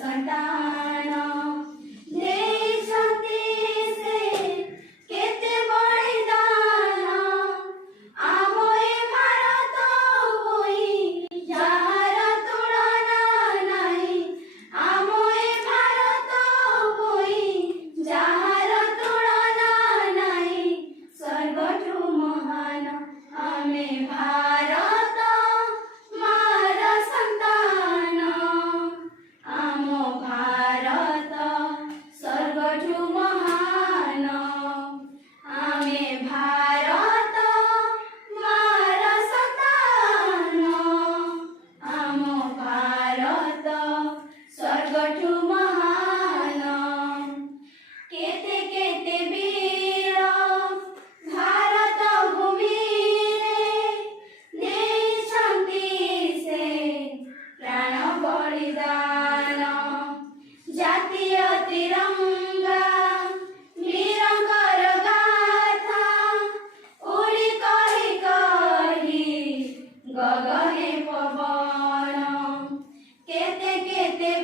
संतान देशते से केते बलिदान आमो ए भारत होई जार तुलना नहीं आमो ए भारत होई जार तुलना नहीं सर्वठु महान आमे भारत मार संतान आमो भारत सर्वठु महान आमे भारत मार संतान आमो भारत सर्वठु महान केते केते वीर भारत भूमि देशंती से प्राण बलिदान जातीय तिरंगा वीरंकर गाथा उड़ी कही कही गगने पवन केते केते